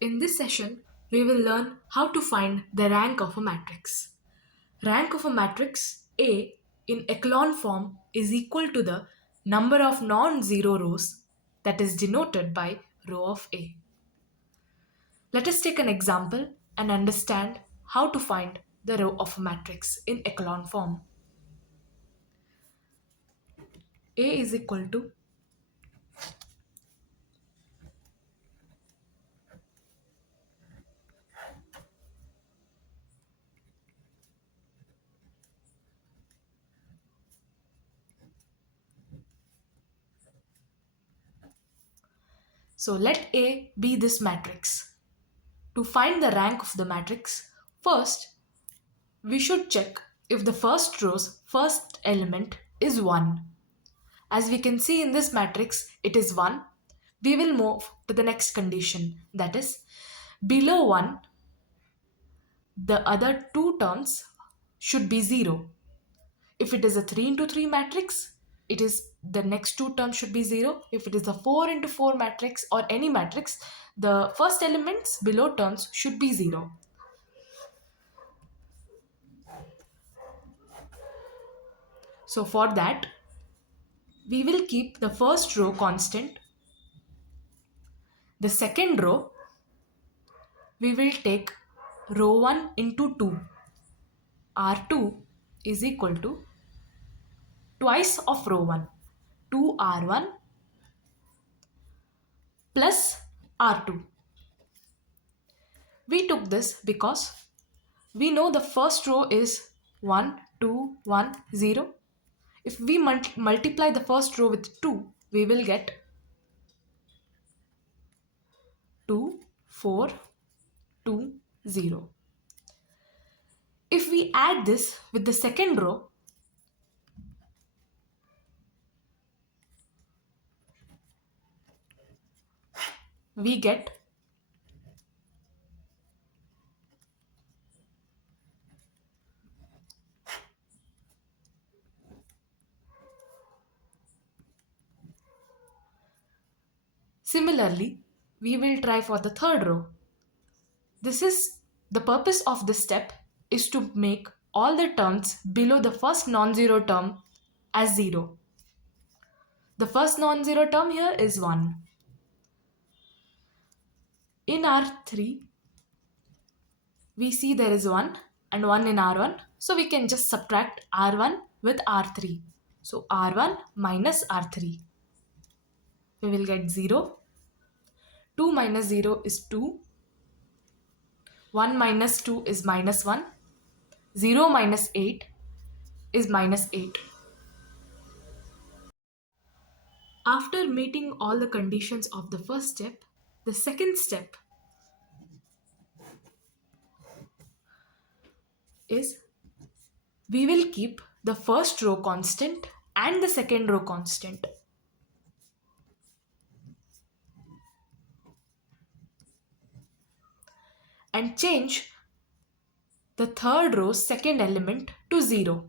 In this session, we will learn how to find the rank of a matrix. Rank of a matrix A in echelon form is equal to the number of non-zero rows that is denoted by row of A. Let us take an example and understand how to find the row of a matrix in echelon form. A is equal to so let A be this matrix. To find the rank of the matrix, first we should check if the first row's first element is 1. As we can see in this matrix, it is 1. We will move to the next condition, that is, below 1, the other two terms should be 0. If it is a 3 into 3 matrix, it is the next two terms should be 0. If it is a 4 into 4 matrix or any matrix, the first elements below terms should be 0. So for that, we will keep the first row constant. The second row, we will take row 1 into 2. R2 is equal to twice of row 1. 2R1 plus R2. We took this because we know the first row is 1, 2, 1, 0. If we multiply the first row with 2, we will get 2, 4, 2, 0. If we add this with the second row, we get similarly, we will try for the third row. This is the purpose of this step is to make all the terms below the first non-zero term as 0. The first non-zero term here is 1. In R3, we see there is 1 and 1 in R1. So we can just subtract R1 with R3. So R1 minus R3. We will get 0. 2 minus 0 is 2. 1 minus 2 is minus 1. 0 minus 8 is minus 8. After meeting all the conditions of the first step, the second step is we will keep the first row constant and the second row constant. And change the third row's second element to 0.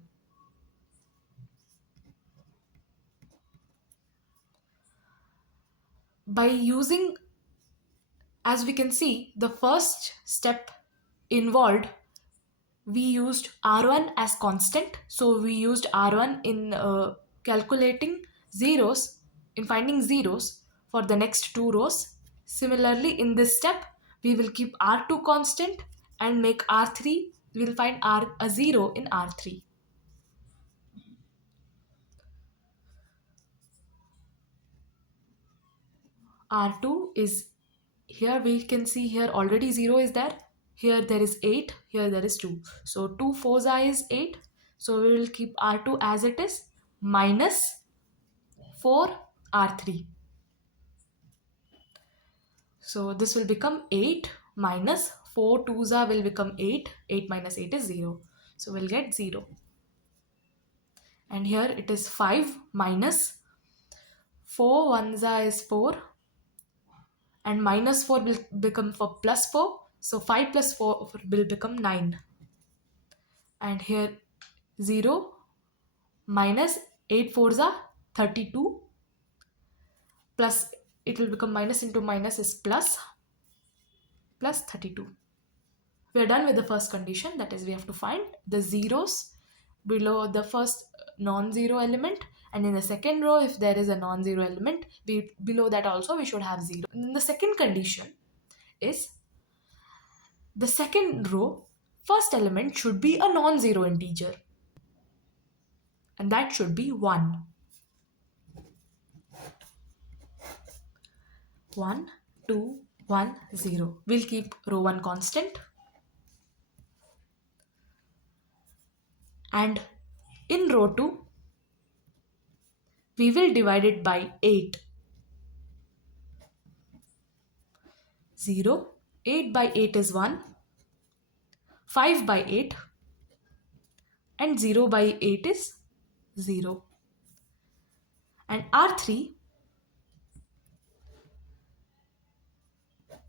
By using, as we can see, the first step involved, we used R1 as constant. So we used R1 in calculating zeros, in finding zeros for the next two rows. Similarly, in this step, we will keep R2 constant and make R3, we will find a 0 in R3. R2 is here, we can see here already 0 is there. Here there is 8, here there is 2. So 2 4 is 8. So we will keep R2 as it is minus 4 R3. So this will become 8 minus 4 2s will become 8. 8 minus 8 is 0. So we'll get 0. And here it is 5 minus 4 1s is 4. And minus 4 will become for plus 4. So 5 plus 4 will become 9. And here 0 minus 8 4s are 32. Plus it will become minus into minus is plus. plus 32. We are done with the first condition, that is we have to find the zeros below the first non-zero element, and in the second row if there is a non-zero element below that also we should have 0. And the second condition is the second row first element should be a non-zero integer, and that should be 1. 1, 2, 1, 0. We'll keep row 1 constant. And in row 2, we will divide it by 8. 0, 8 by 8 is 1, 5 by 8, and 0 by 8 is 0. And R3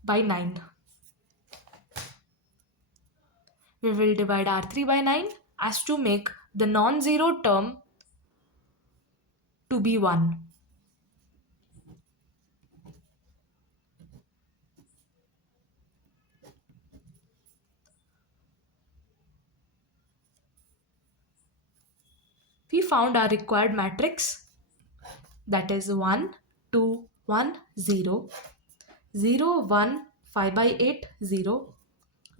by 9. We will divide R3 by 9 as to make the non-zero term to be 1. We found our required matrix, that is 1, 2, 1, 0, 0, 1, 5 by 8, 0,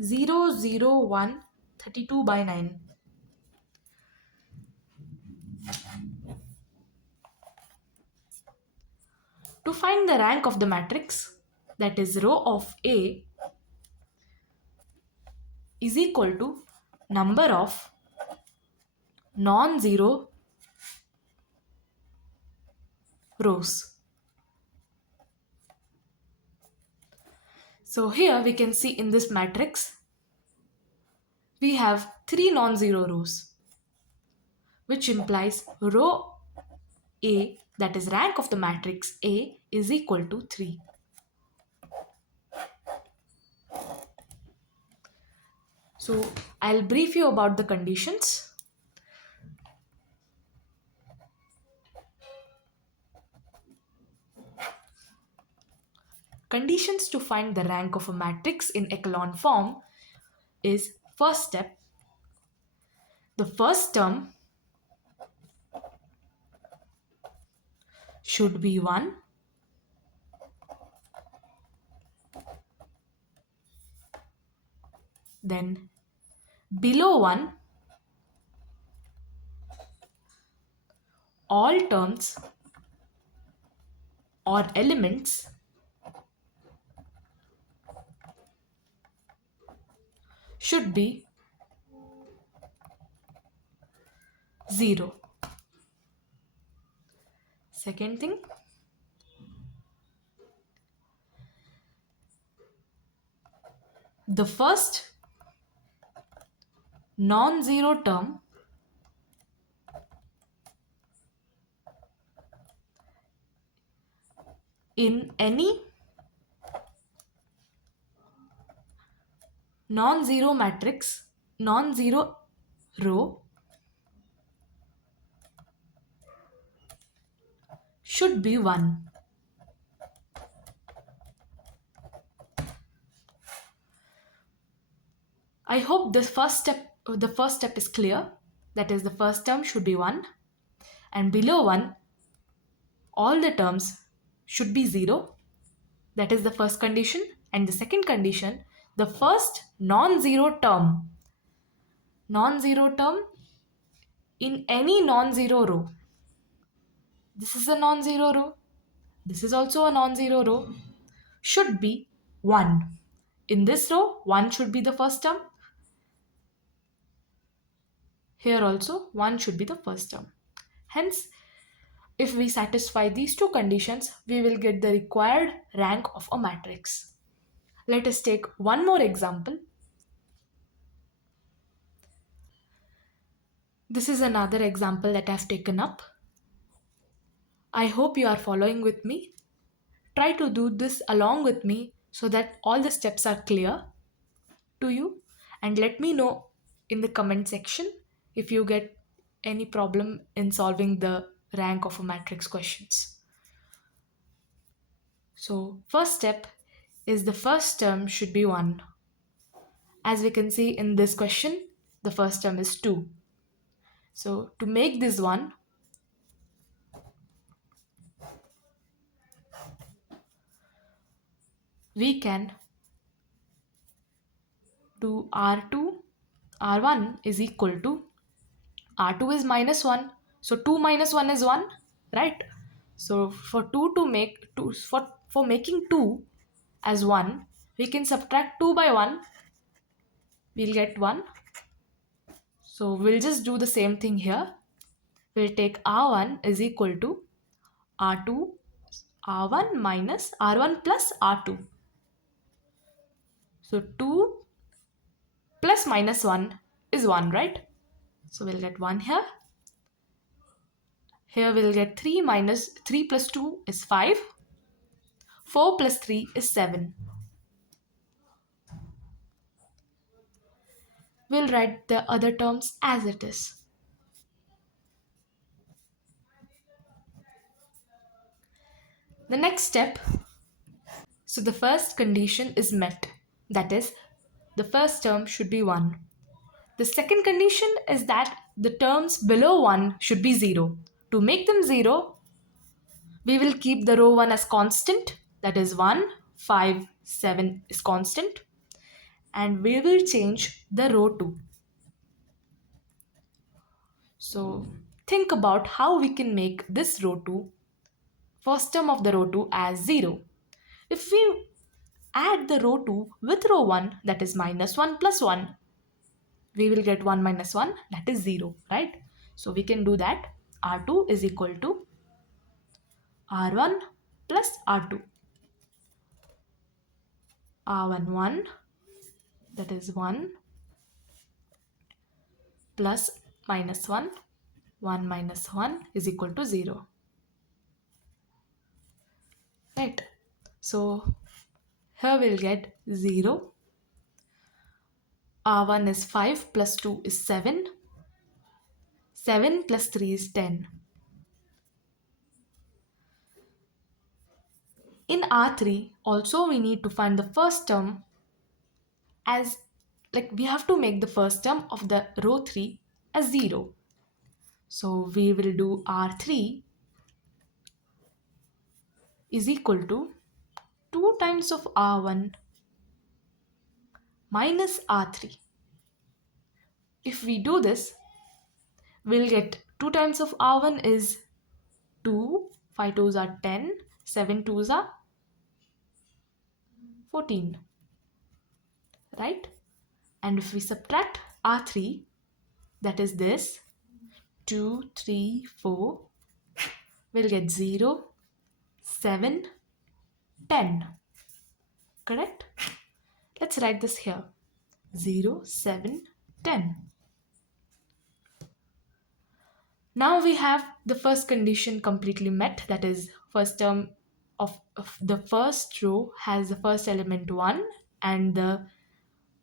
0, 0, 1, 32 by 9. To find the rank of the matrix, that is row of A is equal to number of non-zero rows. So here we can see in this matrix, we have 3 non-zero rows, which implies row A, that is rank of the matrix A, is equal to 3. So I'll brief you about the conditions. Conditions to find the rank of a matrix in echelon form is, first step, the first term should be 1. Then below 1, all terms or elements should be 0. Second thing, the first non-zero term in any non-zero matrix, non-zero row should be 1. I hope the first step is clear. That is, the first term should be 1, and below 1 all the terms should be 0. That is the first condition. And the second condition, the first non-zero term in any non-zero row. This is a non-zero row. This is also a non-zero row. Should be 1. In this row, 1 should be the first term. Here also, 1 should be the first term. Hence, if we satisfy these two conditions, we will get the required rank of a matrix. Let us take one more example. This is another example that I've taken up. I hope you are following with me. Try to do this along with me so that all the steps are clear to you, and let me know in the comment section if you get any problem in solving the rank of a matrix questions. So first step is the first term should be 1. As we can see in this question, the first term is 2. So to make this 1, we can do R2, R1 is equal to R2 is minus 1. So 2 minus 1 is 1, right? So for 2 to make 2 for making 2 as 1, we can subtract 2 by 1, we'll get 1. So we'll just do the same thing here. We'll take R1 is equal to R2, R1 minus R1 plus R2. So 2 plus minus 1 is 1, right? So we'll get 1 here. Here we'll get 3 minus 3 plus 2 is 5. 4 plus 3 is 7. We'll write the other terms as it is. The next step, so the first condition is met. That is, the first term should be 1. The second condition is that the terms below 1 should be 0. To make them 0, we will keep the row 1 as constant. That is 1, 5, 7 is constant. And we will change the row 2. So think about how we can make this row 2, first term of the row 2 as 0. If we add the row 2 with row 1, that is minus 1 plus 1, we will get 1 minus 1, that is 0, right? So we can do that. R2 is equal to R1 plus R2. R1 1, that is 1 plus minus 1. 1 minus 1 is equal to 0. Right? So here we'll get 0. R1 is 5 plus 2 is 7. 7 plus 3 is 10. In R3, also we need to find the first term as, like, we have to make the first term of the row 3 as 0. So we will do R3 is equal to 2 times of R1 minus R3. If we do this, we'll get 2 times of R1 is 2, 5 2s are 10, 7 2s are 14, right? And if we subtract R3, that is this, 2, 3, 4, we'll get 0, 7, 10. Correct? Let's write this here. 0, 7, 10. Now we have the first condition completely met. That is, first term of the first row has the first element 1, and the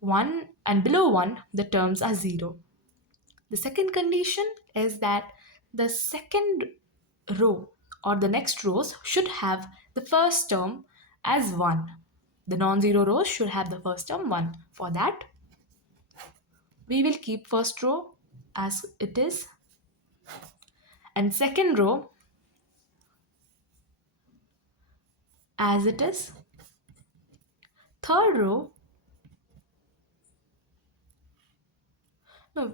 1 and below 1 the terms are 0. The second condition is that the second row or the next rows should have the first term as 1. The non-zero rows should have the first term 1. For that, we will keep first row as it is and second row as it is. Third row, no,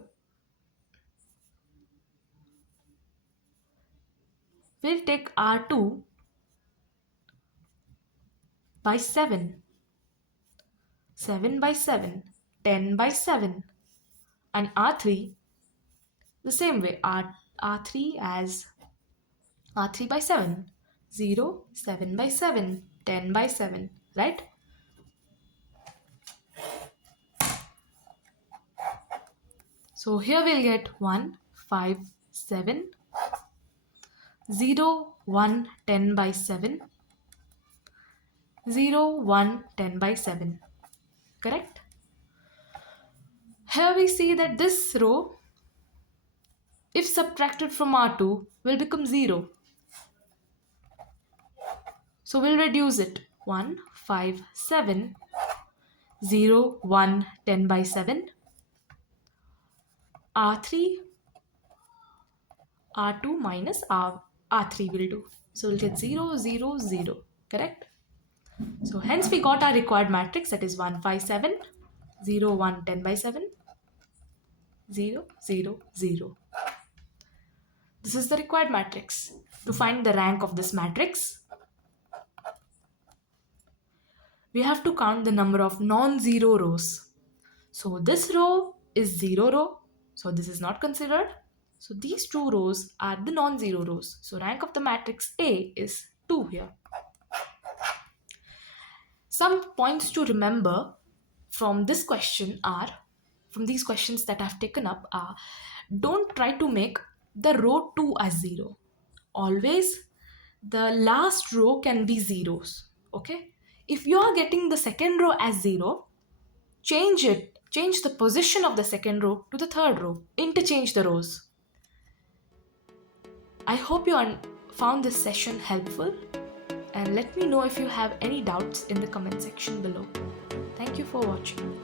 we'll take R2 by 7, 7 by 7, 10 by 7, and R3 the same way, R3 as R3 by 7, 0, 7 by 7, 10 by 7, right? So here we'll get 1, 5, 7, 0, 1, 10 by 7, 0, 1, 10 by 7. Correct? Here we see that this row, if subtracted from R2, will become 0. So we'll reduce it. 1, 5, 7, 0, 1, 10 by 7, R3, R2 minus R3 will do. So we'll get 0, 0, 0. Correct? So hence we got our required matrix, that is 1, 5, 7, 0, 1, 10 by 7, 0, 0, 0. This is the required matrix. To find the rank of this matrix, we have to count the number of non-zero rows. So this row is 0 row, so this is not considered. So these two rows are the non-zero rows. So rank of the matrix A is 2 here. Some points to remember from this question are, from these questions that I've taken up are, don't try to make the row 2 as 0. Always the last row can be zeros. Okay? If you are getting the second row as 0, change it. Change the position of the second row to the third row. Interchange the rows. I hope you found this session helpful, and let me know if you have any doubts in the comment section below. Thank you for watching.